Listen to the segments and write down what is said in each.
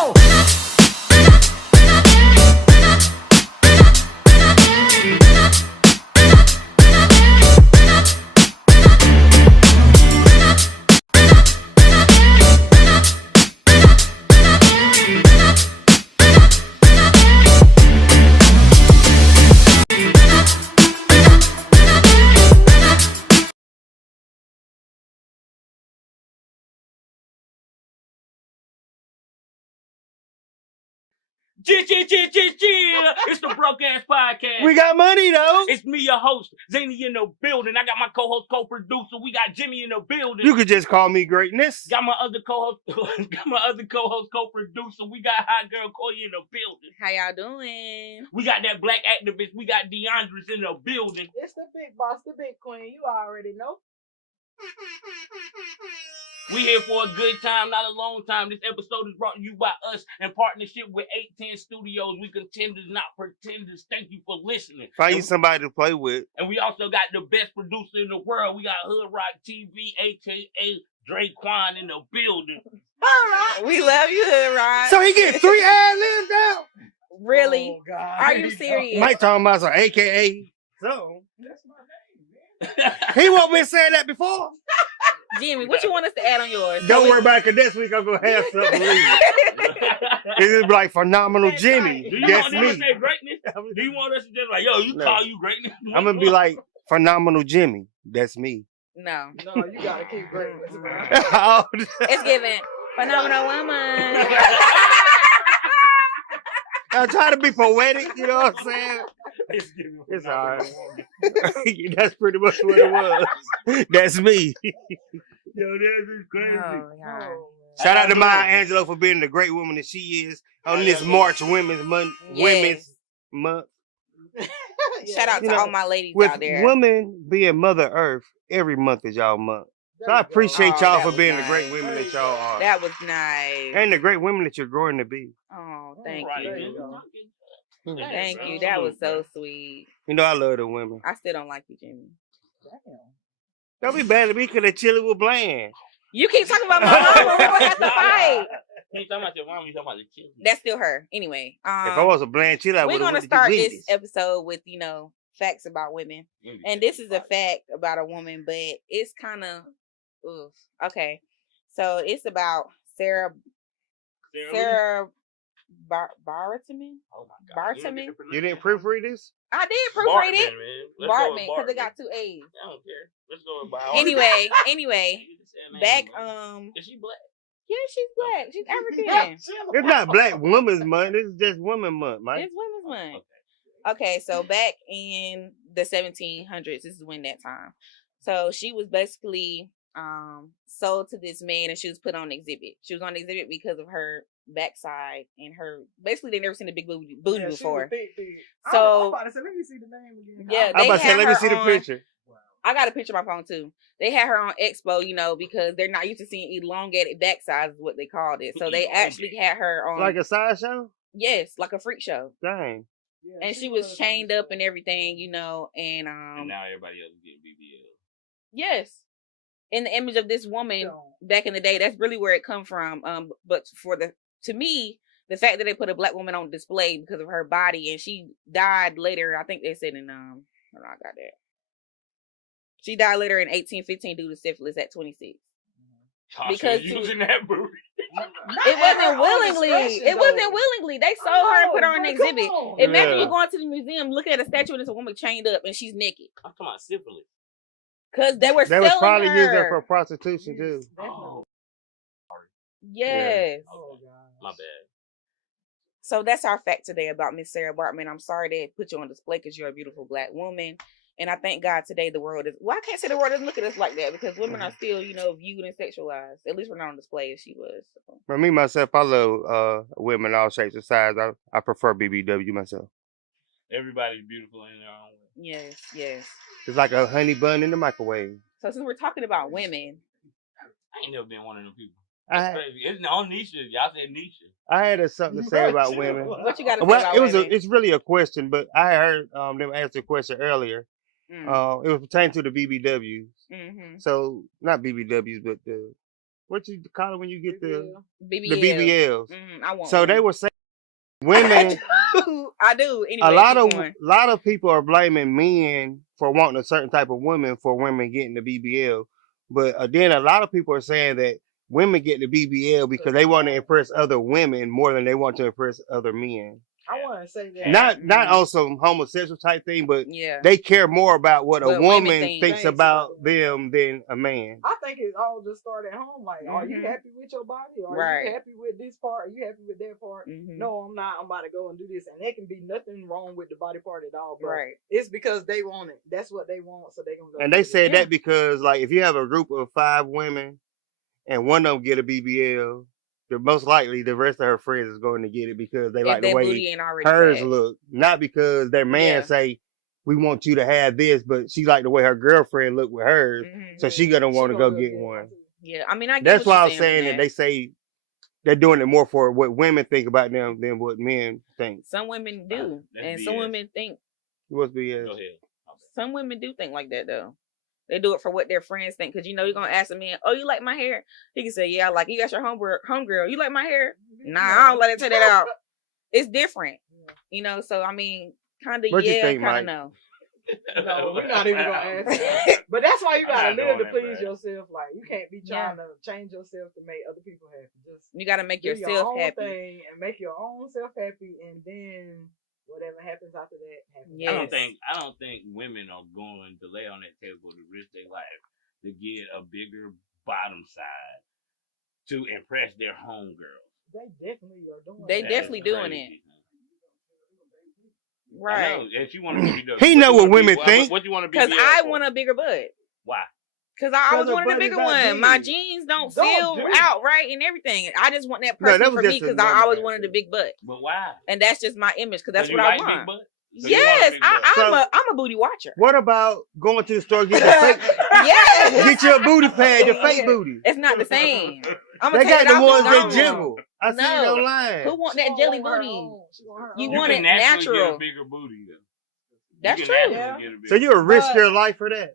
go. It's the Broke Ass Podcast. We got money though. It's me, your host, Zinni in the building. I got my co-host, co-producer. We got Jimmy in the building. You could just call me greatness. Got my other co-host, co-producer. We got Hot Girl Koya in the building. How y'all doing? We got that black activist. We got DeAndres in the building. It's the big boss, the big queen. You already know. We here for a good time, not a long time. This episode is brought to you by us in partnership with 810 Studios. We contenders, not pretenders. Thank you for listening. Find you somebody to play with. And we also got the best producer in the world. We got Hood Rock TV, a.k.a. Dre Quan in the building. We love you, Hood Rock. So he get 3 ad-libs out? Really? Oh, God. Are you serious? Mike talking about some AKA. So That's my name, man. he won't been saying that before. Jimmy, what you want us to add on yours? Don't worry about it, because next week I'm going to have something real. It's be like phenomenal Jimmy. Do you That's want us to me. say greatness? Do you want us to just like, yo, you No. call you greatness? I'm going to be like phenomenal Jimmy. That's me. No. No, you gotta keep greatness, man. It's given phenomenal woman. I'm trying to be poetic, you know what I'm saying? It's all right. That's pretty much what it was. That's me. Yo, this is crazy. Oh, God. Shout out to Maya Angelou for being the great woman that she is on this March Women's Month. Yes. Women's Month. Shout out You to know, all my ladies With out there. women being Mother Earth, every month is y'all month. So I appreciate Oh, y'all that for was being the nice. great women that y'all are. That was nice. And the great women that you're growing to be. Oh, thank Right, you. There you go. Thank you. That was so sweet. You know I love the women. I still don't like you, Jimmy. Damn. Don't be bad at me because they chilling with Bland. You keep talking about my mama. We're gonna have to fight. You talking about your mom, you talking about the children. That's still her. Anyway, If I was a Bland chill, I we're would have gonna start this episode with facts about women, and this is a fact about a woman, but it's kind of okay. So it's about Sarah Bartman. Oh my God. Bartman? You didn't proofread this? I did proofread it. Bartman, Bartman, because it got 2 A's. I don't care. Let's go with biology. Anyway, back Is she black? yeah, she's black. She's African. It's not Black Women's Month. It's just Women Month, Mike. It's Women's Month. Okay, so back in the 1700s, this is when that time. So she was basically sold to this man, and she was put on exhibit. She was on exhibit because of her backside and her. Basically, they never seen a big booty before. So I'm about to say, let me see the name again. yeah, I'm they about to say, had let me her see the on- picture. I got a picture on my phone too. They had her on Expo, because they're not used to seeing elongated backsides, is what they called it. So they actually had her on, Like a sideshow? yes, like a freak show, Dang. Yeah, and she was chained up and everything, and And now everybody else is getting BBL. yes, in the image of this woman back in the day, that's really where it come from. But to me, the fact that they put a black woman on display because of her body, and she died later. I think they said in hold on, I got that. She died later in 1815 due to syphilis at 26. Because using that booty. It wasn't willingly. It wasn't willingly. They sold her and put her on an exhibit. Imagine Yeah. you going to the museum, looking at a statue and it's a woman chained up and she's naked. I'm talking about syphilis. Cause they were They was selling probably using her for her. prostitution, too. Oh, Yes. Oh, God. my bad. So that's our fact today about Miss Sarah Bartman. I'm sorry they put you on display because you're a beautiful black woman. And I thank God today the world is, well, I can't say the world doesn't look at us like that because women are still, viewed and sexualized. At least we're not on display as she was. So. For me, myself, I love women all shapes and sizes. I prefer BBW myself. Everybody's beautiful in their own way. Yes, yes. It's like a honey bun in the microwave. So since we're talking about women, I ain't never been one of them people. I, That's crazy. It's on Nisha. Y'all said Nisha. I had something to say about women. what you got to say Well, about women? it's really a question, but I heard them answer a question earlier. Mm. It was pertaining to the BBWs. Mm-hmm. So not BBWs, but the what you call it when you get the BBL. BBLs. I want So one. they were saying women. I do. Anyway, a lot of people are blaming men for wanting a certain type of woman for women getting the BBL, but then a lot of people are saying that women get the BBL because they want to impress other women more than they want to impress other men. I want to say that. Not on some homosexual type thing, but yeah, they care more about what a woman think. thinks about them than a man. I think it all just started at home. Like, are you happy with your body? Are you happy with this part? Are you happy with that part? No, I'm not. I'm about to go and do this. And there can be nothing wrong with the body part at all. But it's because they want it. That's what they want. So they're going to go. And they said that because, like, if you have a group of 5 women and one of them get a BBL, most likely the rest of her friends is going to get it because they like the way hers look. Not because their man say, we want you to have this, but she like the way her girlfriend look with hers. So she going to want to go get one. Yeah, I mean, I get that's what why you're I'm saying that they say they're doing it more for what women think about them than what men think. Some women do. And some women think. What's BS? Go ahead. Some women do think like that, though. They do it for what their friends think. Because, you know, you're going to ask a man, oh, you like my hair? He can say, yeah, I like it. You got your homegirl. You like my hair? Nah, I don't let it take that out. It's different. You know, so, I mean, kind of, kind of no. No, we're not even going to ask. But that's why you got to live to please yourself. Like, you can't be trying to change yourself to make other people happy. You got to make yourself happy. Thing and make your own self happy, and then whatever happens after that happens. Yes. I don't think women are going to lay on that table to risk their life to get a bigger bottom side to impress their homegirls. They definitely are doing. They definitely doing it. Right. And she want to be he know what women think. What you want to be? Because I want a bigger butt. Why? Because I always wanted a bigger one. My jeans don't feel out right and everything. I just want that person for me because I always wanted a big butt. But why? And that's just my image because that's what I want. Big butt? So yes, I'm a booty watcher. What about going to the store get the fake? Yes. Get your booty pad, your fake booty. It's not the same. They got the ones that jiggle. I see it online. Who want that jelly booty? You want it natural. natural. Get a bigger booty. That's true. So you would risk your life for that?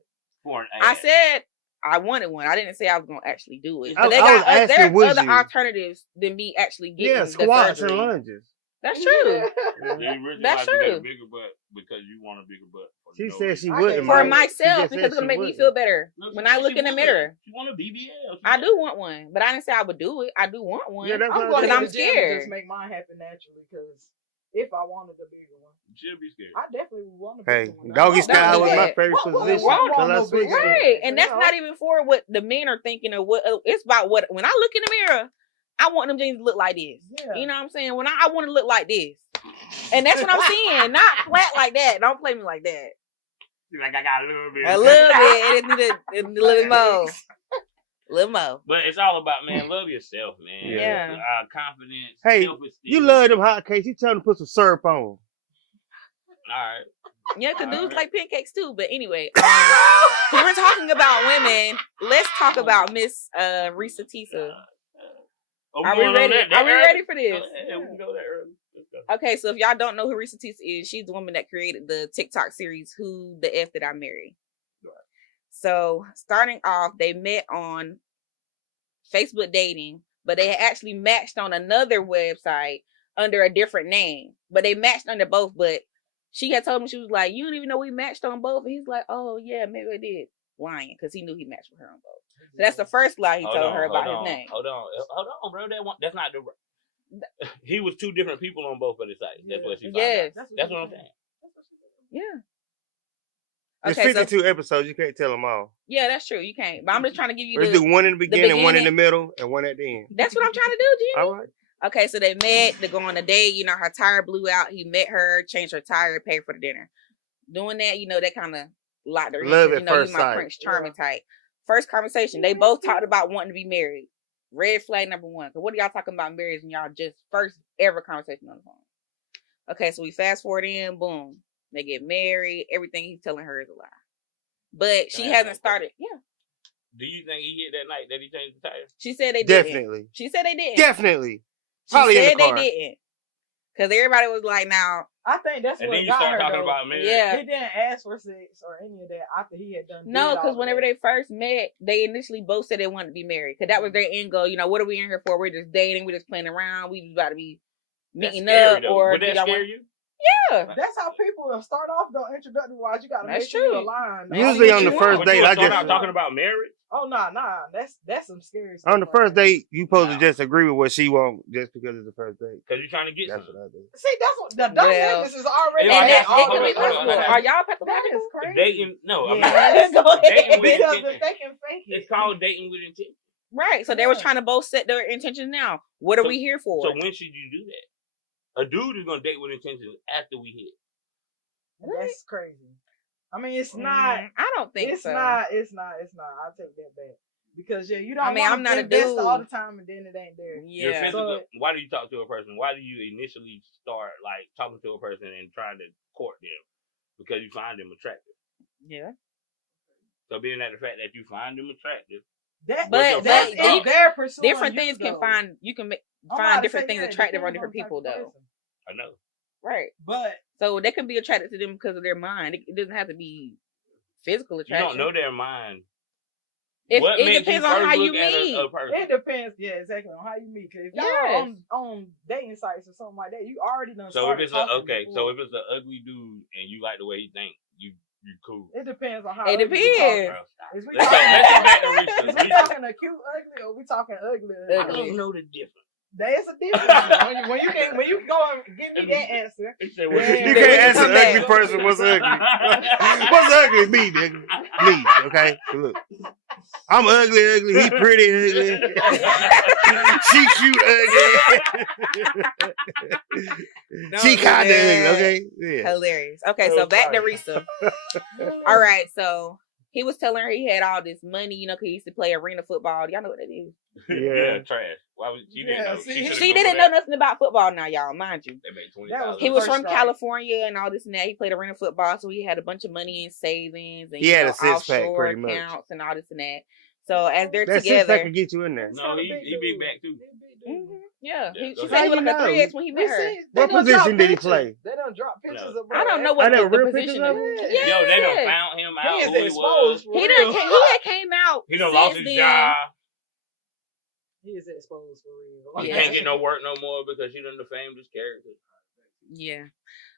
I said I wanted one. I didn't say I was gonna actually do it. There's other alternatives than me actually getting squats the surgery. and lunges. That's true. That's true. Bigger butt because you want a bigger butt. She said she wouldn't. For myself, because it's gonna make me feel better when I look in the mirror. You want a BBL? I do want one, but I didn't say I would do it. I do want one. Yeah, because I'm scared. Just make mine happen naturally, because if I wanted a bigger one, you should be scared. I definitely would want a bigger one. Doggy style was my favorite position. Right, and that's not even for what the men are thinking or what. It's about what when I look in the mirror. I want them jeans to look like this. Yeah. You know what I'm saying? When I want to look like this. And that's what I'm seeing. Not flat like that. Don't play me like that. Like I got a little bit. A little bit. It need a little more. A little more. But it's all about, man, love yourself, man. Yeah. Confidence. Hey, you love them hot cakes. You tell them to put some syrup on. All right. Yeah, because dudes like pancakes too. But anyway, we're talking about women. Let's talk about Miss Rissa-Tissa. Are we ready? Are we ready for this? Yeah, we can go there early. Okay, so if y'all don't know who Rissa-Tissa is, she's the woman that created the TikTok series Who the F Did I Marry? Right. So starting off, they met on Facebook dating, but they actually matched on another website under a different name. But they matched under both, but she had told him, she was like, you don't even know we matched on both. And he's like, oh yeah, maybe I did. Lying, because he knew he matched with her on both. So that's the first lie he told her about his name. Hold on, bro. That's not the. He was 2 different people on both of the sites. That's what she found. Yes, that's what I'm saying. Yeah. There's 52 episodes. You can't tell them all. Yeah, that's true. You can't. But I'm just trying to give you. Let's do one in the beginning, one in the middle, and one at the end. That's what I'm trying to do, Jimmy. All right. Okay, so they met. They go on a date. You know, her tire blew out. He met her, changed her tire, paid for the dinner. Doing that, you know, that kind of locked her in. Love at you know, first you my sight. Prince Charming type. First conversation, they both talked about wanting to be married. Red flag number 1. Because what are y'all talking about marriage and y'all just first ever conversation on the phone? Okay, so we fast forward in, boom. They get married. Everything he's telling her is a lie. But she hasn't started. Yeah. Do you think he hit that night that he changed the tire? She said they didn't. Definitely. She said they didn't. Definitely. She said they didn't. Because everybody was like, now. I think that's and what then you got start her, talking though. about marriage. Yeah. He didn't ask for sex or any of that after he had done. No, because whenever they first met, they initially both said they wanted to be married. Because that was their end goal. You know, what are we in here for? We're just dating. We're just playing around. We just about to be meeting up. Though. Or would that scare you? Yeah. That's how people start off, though, introductory wise. You got to make true. sure you align. Usually on the first date, I just talking about marriage. Oh, nah. That's some scary stuff. On the first date, you supposed to just agree with what she wants just because it's the first date. Because you're trying to get That's something. what I do. See, that's what the dynamics is already. And that's hold on. Are y'all pathological? That is crazy. Dating, no, I'm Yes. not. Dating with Because intention. if they can fake it. It's called dating with intention. Right. So they were trying to both set their intentions now. What are we here for? So when should you do that? A dude is going to date with intentions after we hit. That's crazy. I mean, it's not. I don't think it's so. It's not. I'll take that back. Because you don't. I'm not a dude all the time, and then it ain't there. Yeah. Why do you talk to a person? Why do you initially start like talking to a person and trying to court them? Because you find them attractive. Yeah. So being that the fact that you find them attractive, they're pursuing different things can find. You can find different things attractive on different people, though. I know. Right. But so they can be attracted to them because of their mind. It doesn't have to be physical attraction. You don't know their mind. It depends on how you meet. It depends, exactly on how you meet. Because if y'all on dating sites or something like that, you already done. So if it's so if it's an ugly dude and you like the way he thinks, you cool. It depends on how. It depends. Is we talking a cute ugly or we talking ugly? I don't know the difference. There's a difference. when you go and give me that answer, you can't answer an ugly person. What's ugly? What's ugly? Me, nigga. Me. Okay. Look, I'm ugly. He pretty ugly. She cute ugly. She kinda ugly. Okay. Yeah. Hilarious. Okay, so back to Rissa. All right, so he was telling her he had all this money, because he used to play arena football. Y'all know what that is? Yeah, trash. Why was she didn't know? She didn't know nothing about football now, y'all, mind you. They made $20,000. He was from California and all this and that. He played arena football, so he had a bunch of money in savings and he had a six-pack pretty much. Accounts and all this and that. So as they're that together, six-pack can get you in there. No, he big back too. Mm-hmm. Yeah, she so said he was like a 3X when he met her. What position did he play? They don't drop pictures of. I don't know what the position is. Yeah. Yo, they done found him out who he was. He had came out. He done lost his job. He is exposed for real. He can't get no work no more because he done defamed his character. Yeah.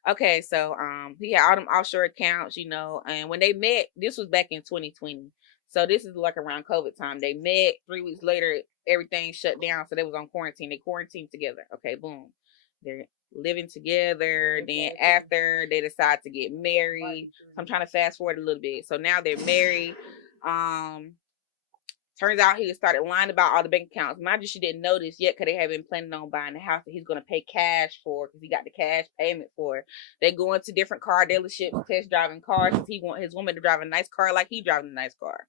Okay, so he had all them offshore accounts, and when they met, this was back in 2020. So this is like around COVID time. They met 3 weeks later, everything shut down, so they was on quarantine. They quarantined together. Okay, boom. They're living together. Then after they decide to get married. So I'm trying to fast forward a little bit. So now they're married. Turns out he started lying about all the bank accounts. Mind you, she didn't know this yet because they had been planning on buying the house that he's going to pay cash for because he got the cash payment for it. They go into different car dealerships, test driving cars because he want his woman to drive a nice car like he driving a nice car.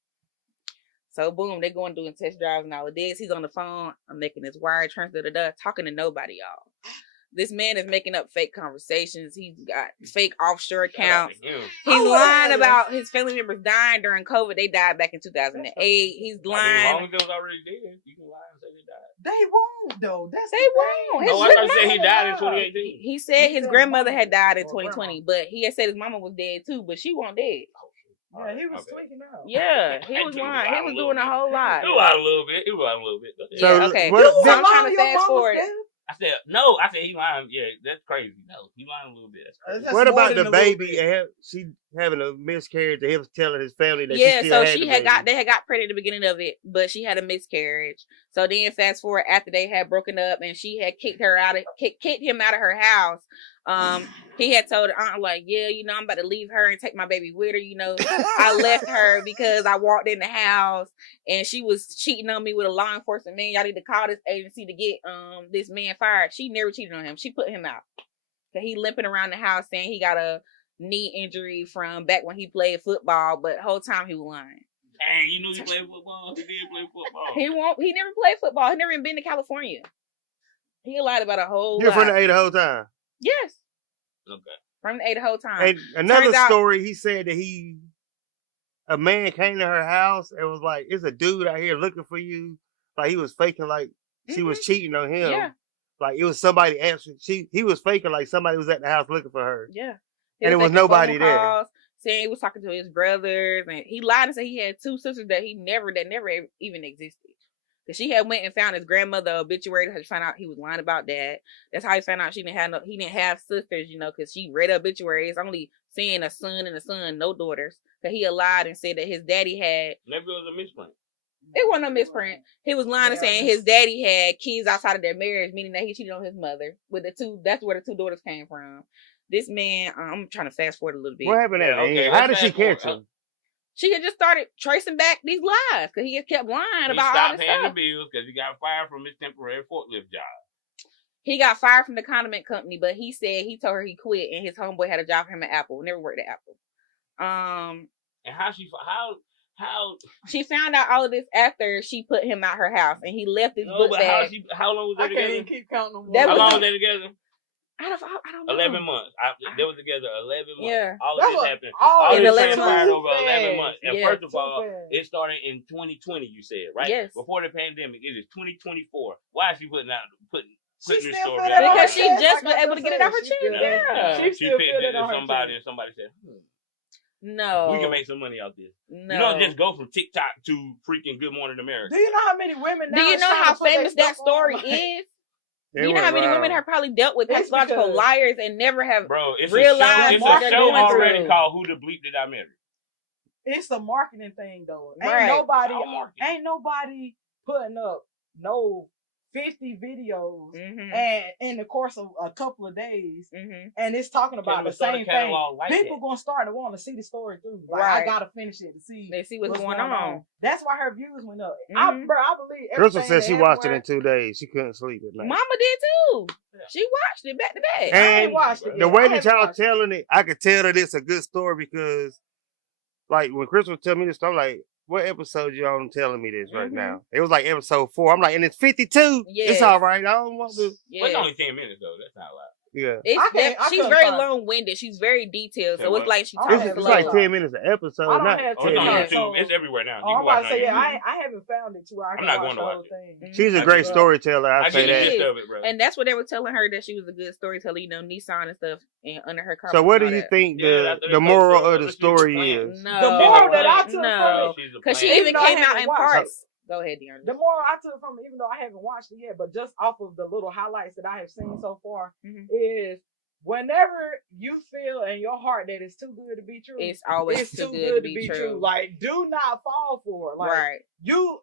So boom, they going doing test drives and all of this. He's on the phone. I'm making this wire transfer, talking to nobody, y'all. This man is making up fake conversations. He's got fake offshore accounts. He's lying about his family members dying during COVID. They died back in 2008. He's lying. As long as they was already dead, you can lie and say they died. They won't, though. They won't. Oh, I thought you said he died in 2018. He said his grandmother had died in 2020, but he had said his mama was dead too, but she wasn't dead. Yeah, he was tweaking out. Yeah, he was lying. He was doing a whole lot. He was lying a little bit. Yeah, okay. So I'm trying to fast forward. I said no. I said he lying. Yeah, that's crazy. No, he lying a little bit. That's crazy. What about the baby? She having a miscarriage. And he was telling his family that she had got pregnant at the beginning of it, but she had a miscarriage. So then fast forward after they had broken up, and she had kicked him out of her house. He had told her aunt like, I'm about to leave her and take my baby with her. I left her because I walked in the house and she was cheating on me with a law enforcement man. Y'all need to call this agency to get this man fired. She never cheated on him. She put him out. So he limping around the house saying he got a knee injury from back when he played football, but the whole time he was lying. Dang, you knew he played football? He did play football. He never played football. He never even been to California. He lied about a whole lot. You're from the A the whole time? Yes. Okay. From the A the whole time. And another story, he said that a man came to her house and was like, it's a dude out here looking for you. Like he was faking like she was cheating on him. Yeah. Like it was somebody answering. He was faking like somebody was at the house looking for her. Yeah. And it was nobody there. Saying he was talking to his brothers, and he lied and said he had 2 sisters that never even existed. Cause she had went and found his grandmother obituary to find out he was lying about that. That's how he found out he didn't have sisters, you know, cause she read obituaries only seeing a son and a son, no daughters. Cause he lied and said that his daddy had. Maybe it was a misprint. It wasn't a misprint. He was lying and saying his daddy had kids outside of their marriage, meaning that he cheated on his mother with the 2. That's where the 2 daughters came from. This man, I'm trying to fast forward a little bit. What happened at the end? How did she catch him? She had just started tracing back these lies because he had kept lying about all this stuff. He stopped paying the bills because he got fired from his temporary forklift job. He got fired from the condiment company, but he said he told her he quit and his homeboy had a job for him at Apple. Never worked at Apple. And how she found out all of this after she put him out her house and he left his book bag. How long was they together? I can't even keep counting them. How long was they together? I don't know. 11 months. They were together 11 months. Yeah. All of this happened. All in this 11 transpired months. over 11 months. And first of all, fast. it started in 2020, you said, right? Yes. Before the pandemic. It is 2024. Why is she putting this story out? out? Because she just was able to get it out her chest. Yeah. She picked it to somebody and somebody said, no. We can make some money out this. No. You don't just go from TikTok to freaking Good Morning America. Do you know how many women now? Do you know how famous that story is? Do you know how many women have probably dealt with pathological liars and never have realized it's a show already called Who the Bleep Did I Marry? It's a marketing thing though. Right. Ain't nobody putting up no 50 videos and in the course of a couple of days and it's talking about the same thing. Like people gonna start to want to see the story through. Like, I gotta finish it to see. They see what's going on. That's why her views went up. I believe Crystal said she watched it in 2 days. She couldn't sleep at night. Mama did too. She watched it back to back. And I ain't watched it yet. The way that y'all telling it, I could tell that it's a good story because like when Crystal tell me this stuff, I'm like, what episode you on telling me this right now? It was like episode 4. I'm like, and it's 52. Yes. It's all right. I don't want to. Yes. But it's only 10 minutes though. That's not a lot. Yeah. She's very long-winded. She's very detailed. So it's like she talks It's like 10 minutes an episode. Not 10 minutes. It's everywhere now. I'm about to say, I haven't found it to where I can watch the whole thing. She's a great storyteller. I say that. And that's what they were telling her, that she was a good storyteller. You know, Nissan and stuff, and under her car. So what do you think the moral of the story is? No. The moral that I took from it, because she even came out in parts. Go ahead, Deanna. The moral I took from it, even though I haven't watched it yet, but just off of the little highlights that I have seen so far, is whenever you feel in your heart that it's too good to be true, it's always too good to be true. Like, do not fall for it. Like, right. You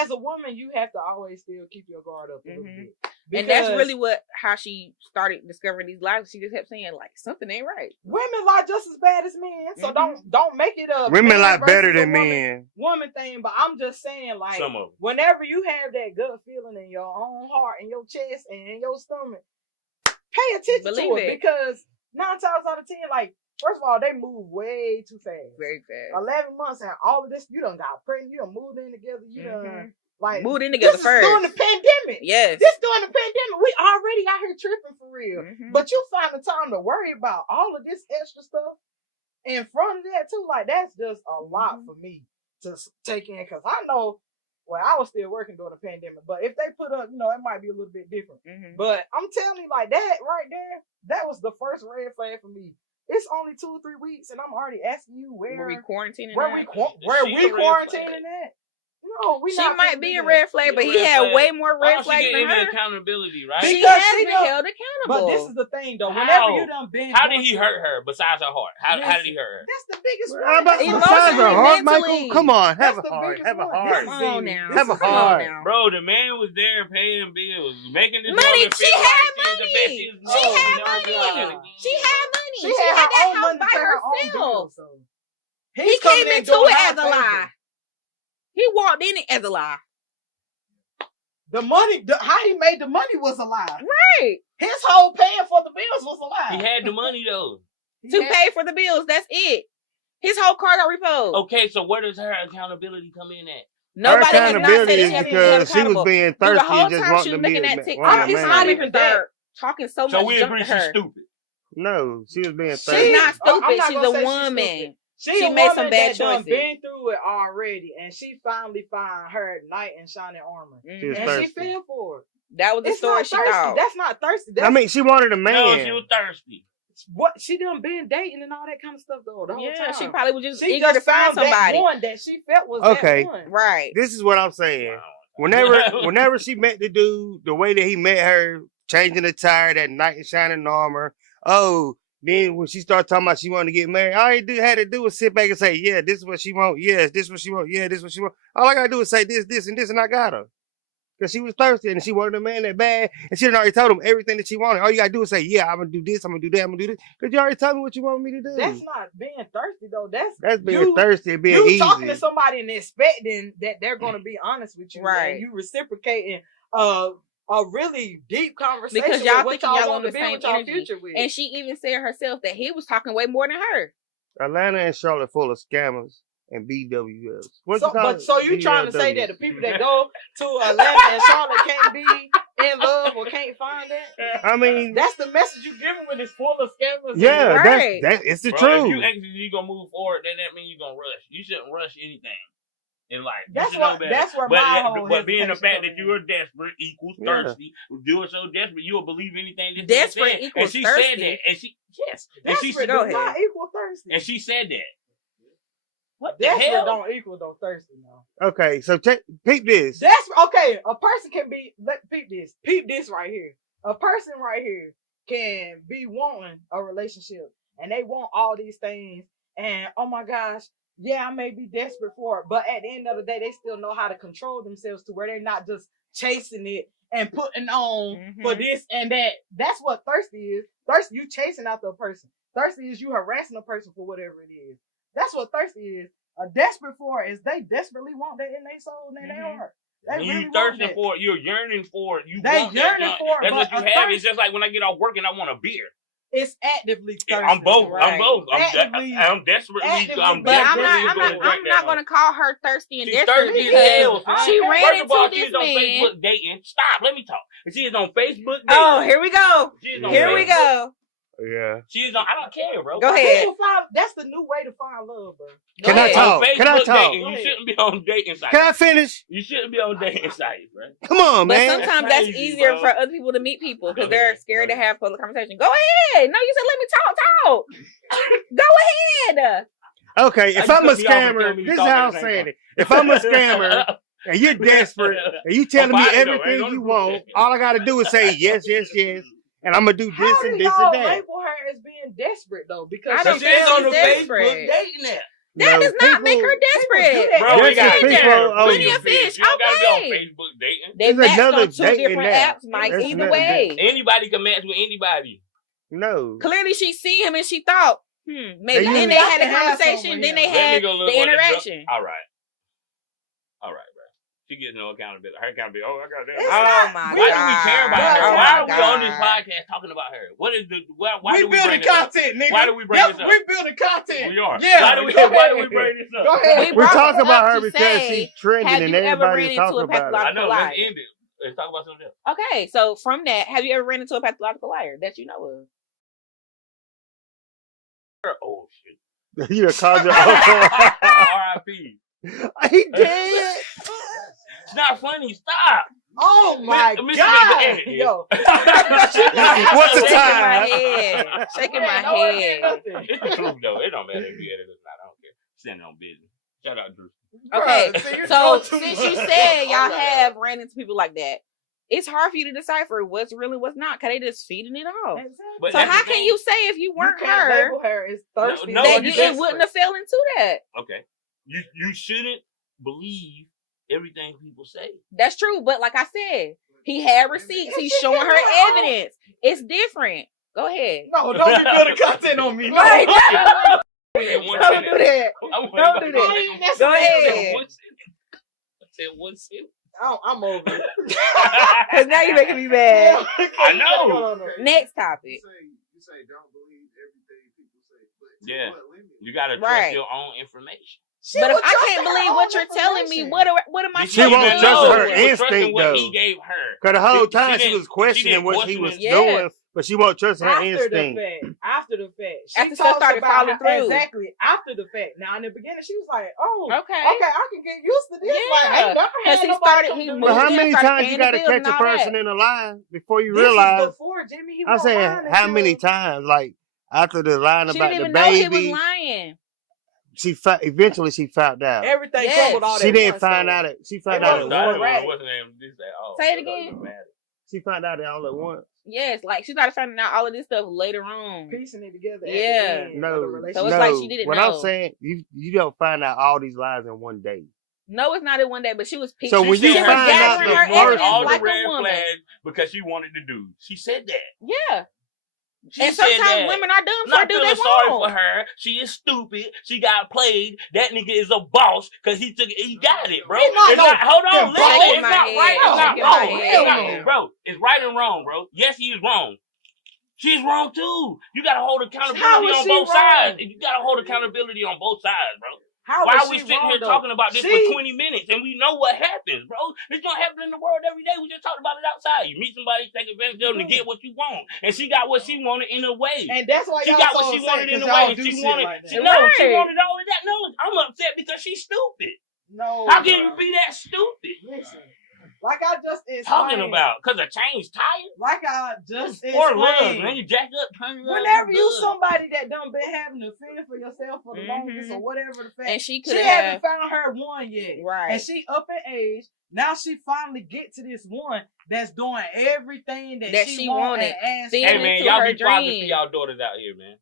as a woman, you have to always still keep your guard up a little bit. And that's really how she started discovering these lies. She just kept saying, like, something ain't right. Women lie just as bad as men, so don't make it up. Women lie better than men. Woman thing, but I'm just saying, like, whenever you have that gut feeling in your own heart, in your chest, and in your stomach, pay attention to it, because 9 times out of 10, like, first of all, they move way too fast. Very fast. 11 months and all of this, you done got pregnant, you done moved in together, you done. Like, moved in together this first. This is during the pandemic. Yes. This during the pandemic. We already out here tripping for real. But you find the time to worry about all of this extra stuff in front of that too. Like, that's just a lot for me to take in. Because I know, well, I was still working during the pandemic. But if they put up, it might be a little bit different. But I'm telling you, like, that right there, that was the first red flag for me. It's only 2 or 3 weeks, and I'm already asking you where we quarantining where we quarantining at. No, we she might be a red flag, but he had way more red flags than her. Accountability, right? She has been held accountable. But this is the thing, though. Whenever you done been, how did he hurt her besides her heart? How did he hurt her? That's the biggest one. Besides her heart, Michael? Come on, have a heart. Have a heart. Come on now. Have a heart. Bro, the man was there paying bills, making this money. She had money. She had money. She had money. She had that house by herself. He came into it as a lie. He walked in it as a lie. The money, how he made the money was a lie. Right. His whole paying for the bills was a lie. He had the money though. Pay for the bills. That's it. His whole car got repoed. Okay, so where does her accountability come in at? Nobody has not said is because she was being thirsty and just wanting to be that TikTok. It's not even there talking so much. So we agree she's stupid. No, she was being thirsty. She's not stupid. She's a woman. She made some bad choices. Been through it already, and she finally found her knight in shining armor, and she fell for it. That was the story she thought. That's not thirsty. I mean, she wanted a man. No, she was thirsty. What she done been dating and all that kind of stuff though. The whole time. She probably was just she eager to find somebody. somebody. That one that she felt was okay. that one. Right. This is what I'm saying. Wow. Whenever she met the dude, the way that he met her, changing the tire that night and shining armor. Oh, then when she started talking about she wanted to get married, all you had to do was sit back and say, yeah, this is what she want. Yes, this is what she want. Yeah, this is what she want. All I gotta do is say this, and I got her. Because she was thirsty and she wanted a man that bad. And she had already told him everything that she wanted. All you got to do is say, yeah, I'm going to do this, I'm going to do that, I'm going to do this. Because you already told me what you want me to do. That's not being thirsty, though. That's being thirsty and being easy. You talking to somebody and expecting that they're going to be honest with you. Right. And you reciprocating a really deep conversation because y'all with y'all want on to the be same with y'all energy. future with. And she even said herself that he was talking way more than her. Atlanta and Charlotte full of scammers and BWS. So you trying to say that the people that go to Atlanta and Charlotte can't be in love or can't find that? I mean, that's the message you giving when it's full of scammers. Yeah, right. It's the truth. If you actually you gonna move forward, then that means you're gonna rush. You shouldn't rush anything in life. That's where but being the fact that you are desperate equals thirsty. You are so desperate you will believe anything that desperate you equals and she thirsty. said that. And she desperate does not equal thirsty. And she said that. What the desperate hell? Don't equal thirsty now. Okay, so peep this. Desperate. Okay, a person can be. Peep this. Peep this right here. A person right here can be wanting a relationship, and they want all these things. And oh my gosh, yeah, I may be desperate for it, but at the end of the day, they still know how to control themselves to where they're not just chasing it and putting on for this and that. That's what thirsty is. Thirsty, you chasing after a person. Thirsty is you harassing a person for whatever it is. That's what thirsty is. A desperate for is they desperately want that in their soul and in their heart. They you really thirsting want for it. You're yearning for it. They yearning for it. That's what you have. It's just like when I get off work and I want a beer. It's actively thirsty. I'm both. Right. I'm both. I'm desperately. But I'm not going to call her thirsty and she's desperate because she ran into this man. Facebook dating. Stop. Let me talk. She is on Facebook dating. Oh, here we go. Here we go. Yeah. She's on. I don't care, bro. Go ahead. That's the new way to find love, bro. Can I talk? Can I talk? You shouldn't be on dating sites. Can I finish? You shouldn't be on dating sites, bro. Come on, man. But sometimes that's easier for other people to meet people because they're scared to have public conversation. Go ahead. No, you said let me talk. Go ahead. Okay, if I'm a scammer, this is how I'm saying it. If I'm a scammer and you're desperate and you telling me everything you want, all I got to do is say yes, yes, yes. And I'm gonna do this and this and that. Label her as being desperate though, because I don't think she's on the Facebook dating that. That does not make her desperate. Bro, we got plenty of fish. You don't gotta be on Facebook dating. They matched on 2 different apps, Mike. Either way, anybody can match with anybody. No. Clearly, she seen him and she thought, maybe. Then they had a conversation. Then they had the interaction. All right, bro. She gets no accountability. Her accountability. Oh, I got that. Oh my God! Why do we care about her? Why are we on this podcast talking about her? What is the? Why do we bring content, nigga? Why do we bring this up? We're building content. We are. Yeah. Why do we bring this up? Go ahead. We're talking about her because she's trending and everybody's talking about her. I know. Let's end it. Let's talk about something else. Okay, so from that, have you ever ran into a pathological liar that you know of? Oh shit! You done called your R.I.P. He dead. It's not funny. Stop. Oh my God. Yo. What's the time? Shaking my head. It's the truth though. It don't matter if you edit it or not. I don't care. Send it on business. Shout out Drew. Okay. So since you said y'all have ran into people like that, it's hard for you to decipher what's real and what's not because they just feeding it off. Exactly. So how can you say if you weren't her is thirsty that it wouldn't have fell into that? Okay. You shouldn't believe everything people say. That's true, but like I said, he had receipts. He's showing her evidence. It's different. Go ahead. No, don't be building content on me. No. Right. Don't do that. Don't do that. Go ahead. I said one sentence. I'm over it. Because now you're making me mad. I know. Next topic. You say don't believe everything people say. But yeah. You got to trust your own information. But if I can't believe what you're telling me, what am I She won't trust her instinct what though. He gave her. Because the whole time she was questioning what he was doing, but she won't trust her instinct. After the fact. After stuff started falling through. Exactly. After the fact. Now in the beginning, she was like, "Oh, okay, I can get used to this." Yeah. Like, but how many times you gotta catch a person in a lie before you realize? Before Jimmy, I'm saying how many times? Like after the line about the baby, know he was lying. Eventually she found out. Everything crumbled all that. She didn't find out it. She found out at once. Say it again. She found out it all at once. Yes, like she started finding out all of this stuff later on, piecing it together. Yeah, so it's like she didn't know. What I'm saying, you don't find out all these lies in one day. No, it's not in one day, but she was. So when you find out the first, all the red flags because she wanted to do. She said that. Yeah. And sometimes women are dumb for doing that sorry wrong. for her. She is stupid. She got played. That nigga is a boss because he got it, bro. Hold on, listen. It's not right. It's not wrong. Bro, it's right and wrong, bro. Yes, he is wrong. She's wrong too. You gotta hold accountability on both sides. You gotta hold accountability on both sides, bro. Why are we sitting here talking about this for 20 minutes and we know what happens, bro? It's gonna happen in the world every day. We just talked about it outside. You meet somebody, take advantage of them to get what you want, and she got what she wanted in a way. And that's why she got what she wanted in a way. She wanted, she wanted all of that. No, I'm upset because she's stupid. No, how can you be that stupid? Listen. Like I just explained. Talking about because of change tires. Like I just explained. Or love, man. You jack up. Whenever you somebody that done been having to feel for yourself for the longest or whatever the fact, and she haven't found her one yet. Right. And she up in age. Now she finally get to this one that's doing everything that she wanted. Hey man, y'all be fathers to y'all daughters out here, man.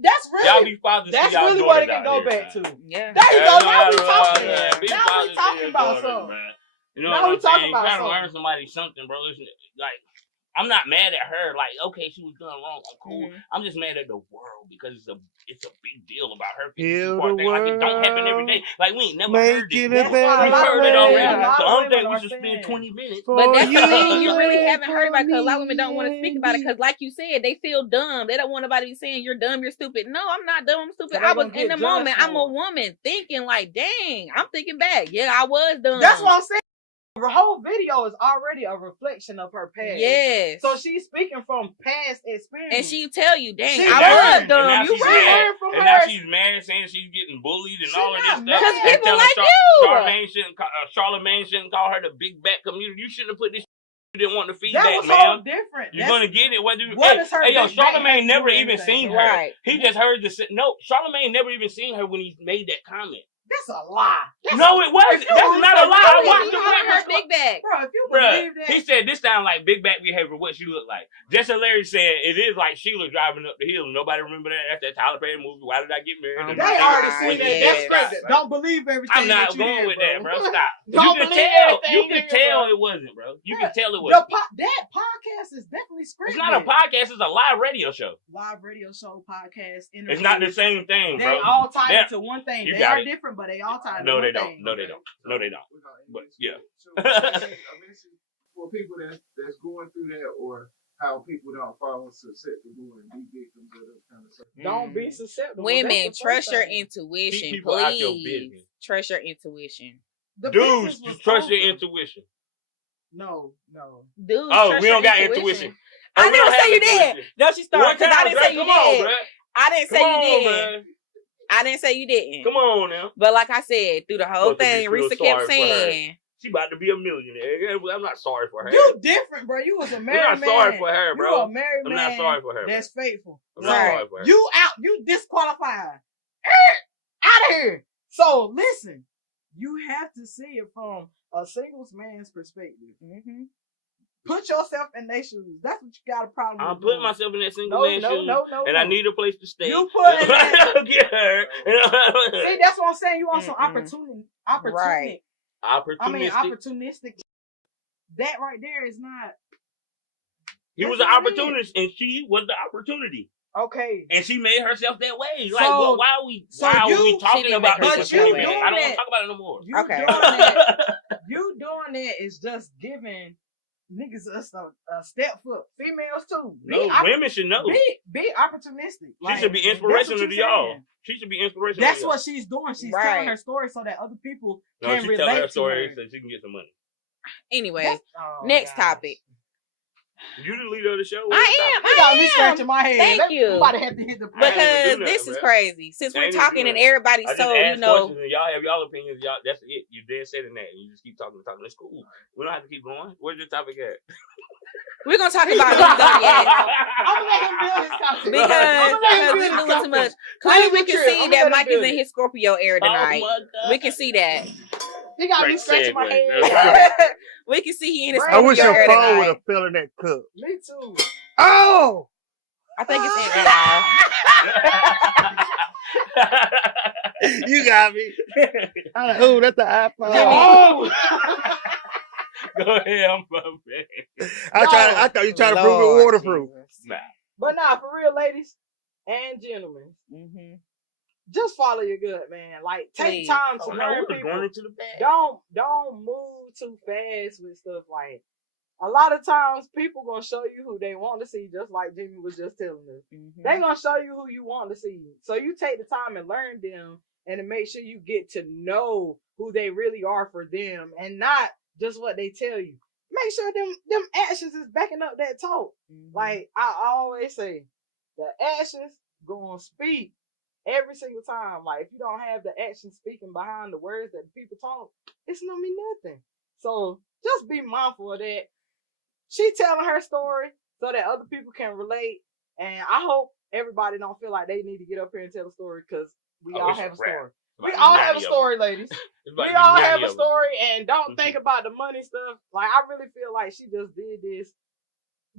That's really y'all be fathers to y'all really daughters what it can go back to. Yeah. There you go. Now we talking. Now we talking about something. You know what I'm saying? You gotta learn somebody something, bro. It's like, I'm not mad at her. Like, okay, she was doing wrong. I'm cool. I'm just mad at the world because it's a big deal about her. Like, it don't happen every day. Like, we ain't never heard this. We heard it already. So I don't think we should spend 20 minutes. But that's the thing. You really haven't heard about it because a lot of women don't want to speak about it because, like you said, they feel dumb. They don't want nobody to be saying you're dumb, you're stupid. No, I'm not dumb. I'm stupid. I was in the moment. I'm a woman thinking like, dang, I'm thinking back. Yeah, I was dumb. That's what I'm saying. Her whole video is already a reflection of her past. Yes. So she's speaking from past experience. And she tell you, dang, I was dumb. You right. And now she's mad saying she's getting bullied and all of this stuff. Because people like you. Charlamagne shouldn't call her the big back community. You shouldn't have put this. You didn't want the feedback, that was man. So different. You're gonna get it whether you. Hey, Charlamagne never even seen her. Right. He just heard the. No, Charlamagne never even seen her when he made that comment. That's a lie. No, it wasn't. That's not a lie. I watched the her big back. Bro, if you believe that. He said this sound like big back behavior, what she look like. Just Larry said it is like Sheila driving up the hill. Nobody remember that. That's that Tyler Perry movie. Why did I get married? They already seen that. That's crazy. Don't believe everything. I'm not going with that, bro. Stop. You can tell it wasn't, bro. You can tell it wasn't. That podcast is definitely scripted. It's not a podcast. It's a live radio show. Live radio show, podcast, interview. It's not the same thing, bro. They all tie into one thing. They are different, but they all tie into No, they don't. No, they don't. No, they don't. But yeah. For people that's going through that, or how people don't fall susceptible and be victims of that kind of stuff. Don't be susceptible. Women, trust your intuition, please. Trust your intuition. Dudes, trust your intuition. No. Dudes, we don't got intuition. I never say you did. No, she started because I didn't say you did. I didn't say you did. I didn't say you didn't. Come on now. But like I said, through the whole thing, Rissa kept saying she about to be a millionaire. I'm not sorry for her. You different, bro. You was a married man. I'm not sorry for her, bro. You a married man. I'm not sorry for her. That's faithful. I'm not sorry for her. You out. You disqualified. Out of here. So listen, you have to see it from a single man's perspective. Mm-hmm. Put yourself in their shoes. That's what you got a problem with. I'm putting myself in that single man's shoes. And I need a place to stay. You put in that. Get her. See, that's what I'm saying. You want some opportunity. Right. Opportunistic. That right there is not. He was an opportunist, and she was the opportunity. Okay. And she made herself that way. Like, so, why are we talking about this? I don't want to talk about it no more. You doing that is just giving niggas a step foot. Females too. Women should know. Be opportunistic. She should be inspirational to y'all. She should be inspirational. That's what she's doing. She's telling her story so that other people can relate to her. So she can get some money. Anyway, next topic. You the leader of the show. I am. Scratching my head. Thank you. Somebody have to hit the because this is crazy. Since we're talking and everybody's so, you know. And y'all have y'all opinions. Y'all, that's it. You dead set in that. And you just keep talking. That's cool. We don't have to keep going. Where's your topic at? We're going to talk about the Zodiac. I'm going to let him build his content. Because we're doing too much. Clearly, we can see that Mike is in his Scorpio air tonight. We can see that. He got me scratching my head. We can see he in his I wish your phone tonight. would have fell in that cup. Me too. Oh! I think it's empty, y'all. You got me. Oh, that's the iPhone. Oh! Go ahead, I'm bumping. I thought you trying to prove it waterproof. Nah. But nah, for real, ladies and gentlemen, just follow your gut, man. Like, take time to learn people. Going into the bag. Don't move too fast with stuff. Like, a lot of times people gonna show you who they want to see, just like Jimmy was just telling us. They gonna show you who you want to see. So you take the time and learn them, and to make sure you get to know who they really are for them, and not just what they tell you. Make sure them actions is backing up that talk. Like I always say, the actions gonna speak every single time. Like if you don't have the action speaking behind the words that people talk, it's gonna mean nothing. So just be mindful of that. She telling her story so that other people can relate, and I hope everybody don't feel like they need to get up here and tell a story because we all have a story. We all have a story, ladies. We all have a story, and don't think about the money stuff. Like, I really feel like she just did this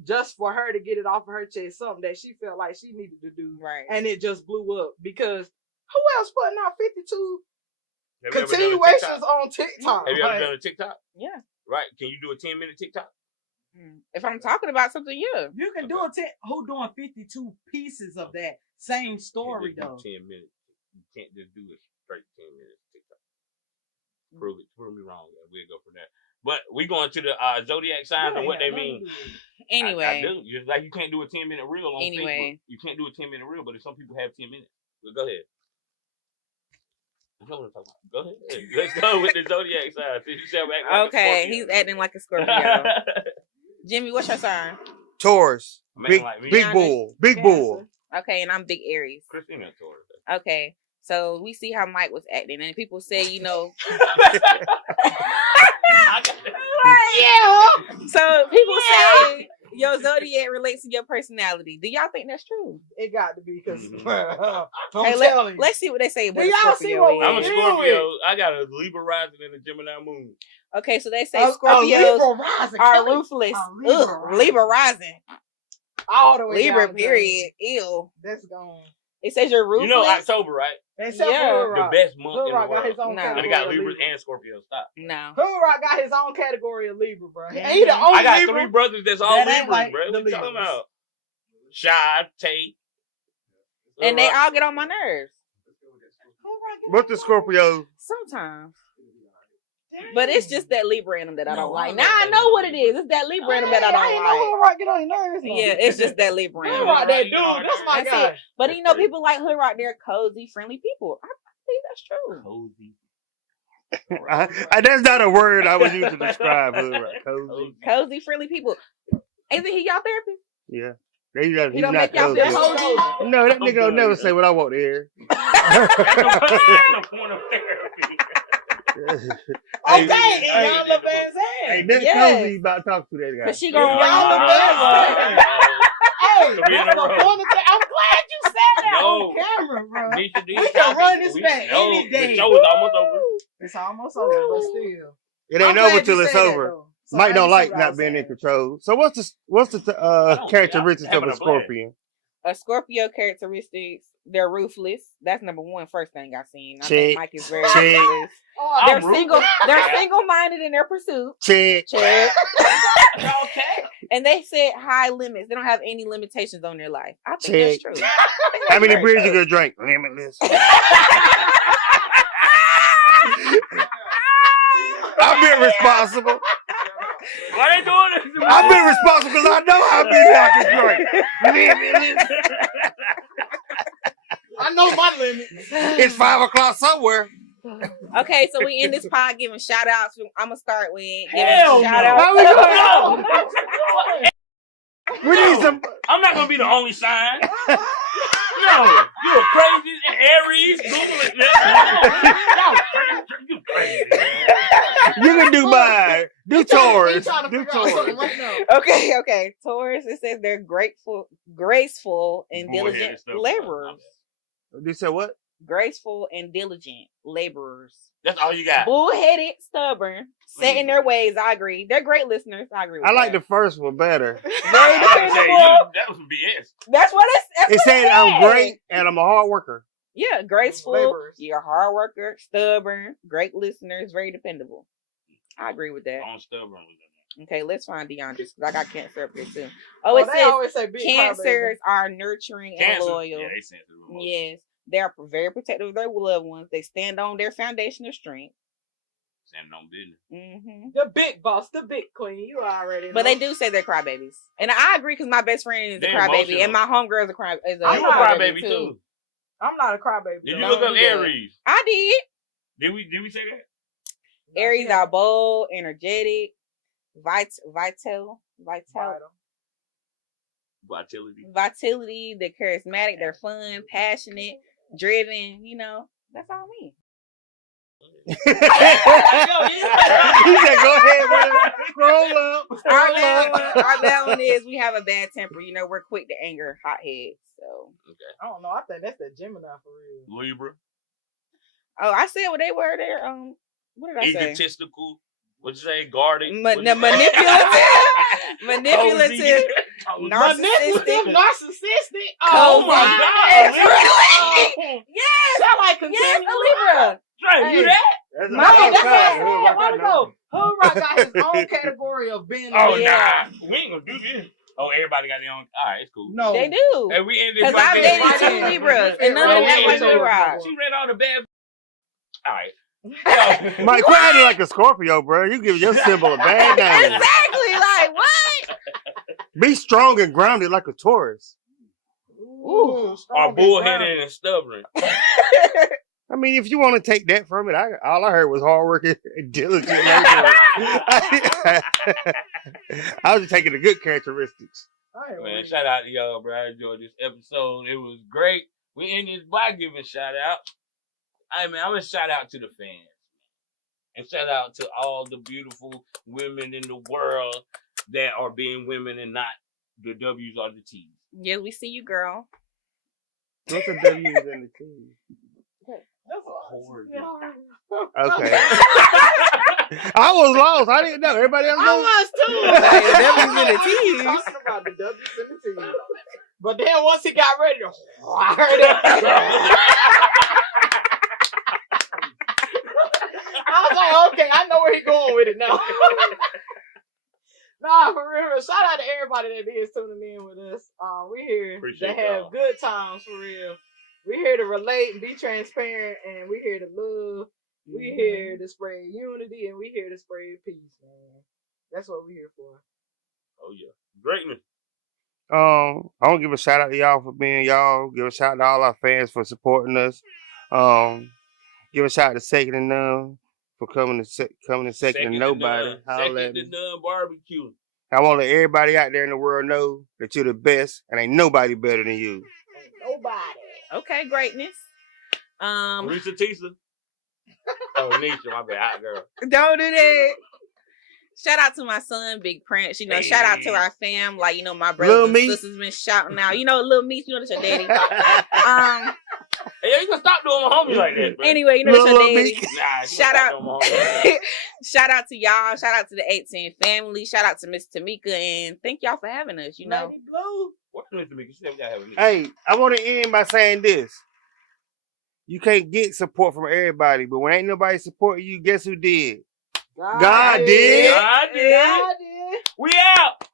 just for her to get it off of her chest, something that she felt like she needed to do. Right. And it just blew up because who else putting out 52 continuations on TikTok? Have you ever done a TikTok? Yeah. Right. Can you do a 10-minute TikTok? If I'm talking about something, yeah. You can do who doing 52 pieces of that same story, though. 10 minutes. You can't just do a straight 10 minutes TikTok. Prove me wrong. We'll go from there. But we going to the zodiac signs and what they mean. Anyway. I do. Just like you can't do a 10-minute reel on Facebook. You can't do a 10-minute reel, but if some people have 10 minutes. Well, go ahead. I know what I'm talking about. Go ahead. Let's go with the zodiac signs. Okay, he's acting like a Scorpio. Jimmy, what's your sign? Taurus. Big bull. Big bull. Okay, and I'm big Aries. Christina Taurus. Okay, so we see how Mike was acting, and people say, you know. So people say your zodiac relates to your personality. Do y'all think that's true? It got to be because let's see what they say about Scorpio. I'm a Scorpio. I got a Libra rising and a Gemini moon. Okay, so they say Scorpios are ruthless. Libra rising. All the way Libra, down period. Ew. That's gone. It says you're ruthless. You know October, right? The best month in the world. Got his own And they got Libras and Scorpios. Stop. No. Hood Rock got his own category of Libra, bro. I got Libra. 3 brothers that's all Libras, like bro. What you talking about? Shy, Tate. And they all get on my nerves. What's the Scorpio? Sometimes. But it's just that Libra in them that I don't like. Now I know what it is. It's that Libra in them that I don't like. I know Hood Rock get on your nerves. Yeah, it's just that Libra in them. Hood Rock, that dude. That's my guy. But you know, people like Hood Rock, they're cozy, friendly people. I think that's true. Cozy. That's not a word I would use to describe Hood Rock. Cozy. Cozy, friendly people. Ain't he y'all therapist? Yeah. He He's don't not make y'all cozy. feel cozy? No, that nigga don't never say what I want to hear. That's no point of therapy. Okay, y'all the best Hey, that's cozy about to talk to that guy. Cause she gonna y'all the best. Hey, that's the point of I'm glad you said that on camera, bro. We can run this back any day. The show is almost over. It's almost over, but still. It ain't over till it's over. Mike don't like not being in control. So what's the characteristics of a Scorpion? A Scorpio characteristics, they're ruthless. That's number one, first thing I seen. I think Mike is very ruthless. They're single-minded in their pursuit. Check. Okay. And they set high limits. They don't have any limitations on their life. I think that's true. How many beers you gonna drink? Limitless. I've been responsible. Why they doing this? I've been responsible because I know how many I can drink. I know my limit. It's 5 o'clock somewhere. Okay, so we end this pod giving shout outs. I'm gonna start with giving shout outs. How we going? We need some. I'm not gonna be the only sign. No, you're crazy. Aries, Google it. You crazy. You can do mine. Do Taurus. Do Taurus. Right Okay. Taurus. It says they're graceful, and diligent laborers. You said what? Graceful and diligent laborers. That's all you got. Bullheaded, stubborn, set in their ways. I agree. They're great listeners. I agree with I like that. the first one better. Very That was BS. That's what It said I'm great and I'm a hard worker. Yeah, graceful. Laborers. You're a hard worker, stubborn, great listeners, very dependable. I agree with that. I'm stubborn with that. Okay, let's find Dion just because I got Cancer up here too. Oh, it says Cancers are nurturing and loyal. Yeah, they sensitive. Yes, they are very protective of their loved ones. They stand on their foundation of strength. Standing on business. Mm-hmm. The big boss, the big queen. You already know. But they do say they're crybabies, and I agree because my best friend is a crybaby, and my homegirl is a crybaby. I'm a crybaby too. I'm not a crybaby. Did you look up Aries? I did. Did we say that? Aries are bold, energetic, vitality. Vitality. They're charismatic. They're fun, passionate, driven. You know, that's all me. He said, "Go ahead, brother. Scroll up." Our bad one is we have a bad temper. You know, we're quick to anger, hotheads. So okay. I don't know. I think that's the Gemini for real. Libra. Oh, I said what they were. They're what did I say? Egotistical. What'd you say? Guarded. Manipulative. Narcissistic. Oh my God! Really? Yes. Sound like Yes, Libra. Trying to do that? That's what it go. Hood Rock got his own category of being. Oh nah, we ain't gonna do this. Oh, everybody got their own. All right, it's cool. No, they do. And we ended because I've dated 2 Libras, and none of them act like Hood Rock. She read all the bad. All right. Mike, quit acting like a Scorpio, bro. You give your symbol a bad name. Exactly. Like what? Be strong and grounded like a Taurus. Ooh, or bullheaded and stubborn. I mean, if you want to take that from it, all I heard was hardworking and diligent. I was just taking the good characteristics. Man, shout out to y'all, bro. I enjoyed this episode. It was great. We ended by giving shout out. I'm gonna shout out to the fans. And shout out to all the beautiful women in the world that are being women and not the W's or the T's. Yeah, we see you, girl. What's the W's and the T's? Okay. I was lost. I didn't know. Everybody else knows? I was too. W's and the T's. Talking about the W's and the T's. But then once he got ready to fire that, I was like, okay, I know where he's going with it now. Nah, for real. Shout out to everybody that is tuning in with us. We here to have good times for real. We here to relate and be transparent, and we here to love. We here to spread unity, and we here to spread peace, man. That's what we here for. Oh yeah, greatness. I want to give a shout out to y'all for being y'all. Give a shout out to all our fans for supporting us. Give a shout out to Second and None for coming to second to nobody. Second to None barbecue. I want to let everybody out there in the world know that you're the best, and ain't nobody better than you. Ain't nobody. Okay, greatness. Rissa-Tissa. Oh, Nisha, my bad, hot girl. Don't do that. Shout out to my son, Big Prince. You know, shout out to our fam. Like, you know, my brothers and sisters been shouting out. You know, Lil Meat, you know that's your daddy. Hey, you gonna stop doing my homie like that, bro. Anyway, you know that's your daddy. Nah, shout out. Shout out to y'all. Shout out to the 810 family. Shout out to Miss Tamika, and thank y'all for having us. You know. What's Miss Tamika? She never got having me. Hey, I want to end by saying this. You can't get support from everybody, but when ain't nobody supporting you, guess who did? God did. God did. We out.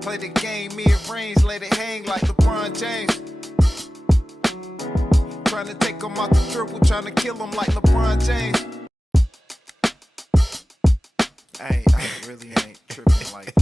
Play the game, mid-range, let it hang like LeBron James. Trying to take him out the dribble, trying to kill him like LeBron James. I really ain't tripping like